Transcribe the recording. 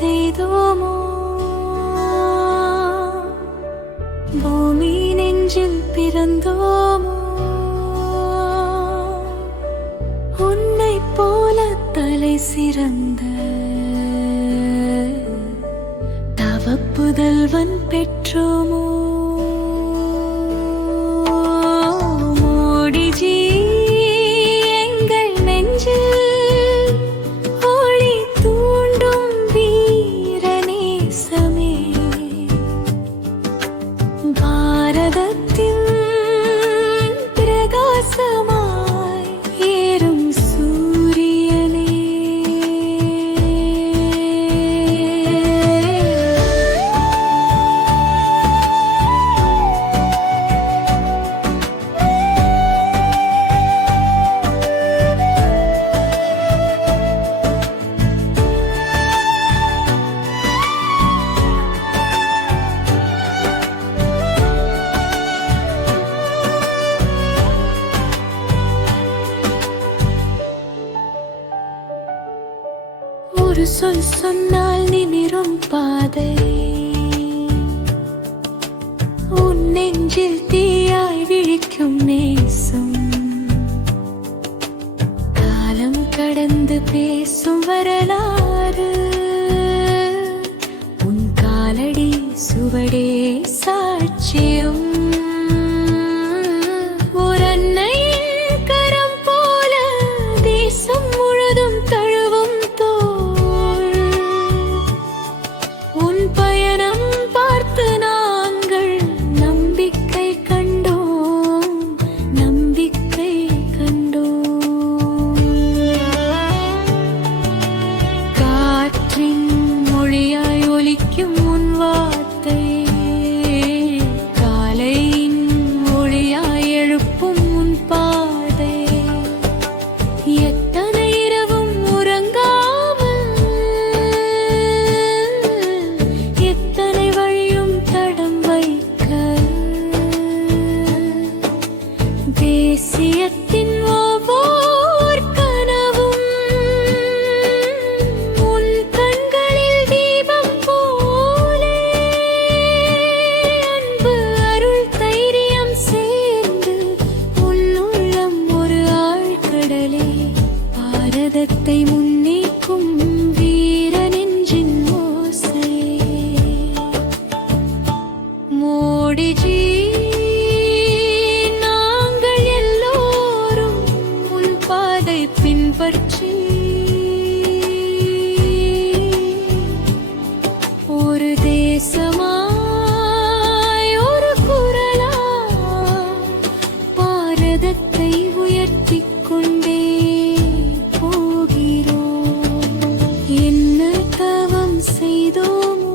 செய்தோமோ? பூமி நெஞ்சில் பிறந்தோமோ? உன்னை போல தலை சிறந்த தவப்புதல்வன் பெற்றோமோ? ஒரு சொல் சொன்னால் நிமிரும் பாதை. உன் நெஞ்சில் தீயாய் விழிக்கும் நேசம். காலம் கடந்து பேசும் வரலாறு அதை பின்பற்றி ஒரு தேசமாய் ஒரு குரலா பாரதத்தை உயர்த்தி கொண்டே போகிறோம். என்ன தவம் செய்தோமோ?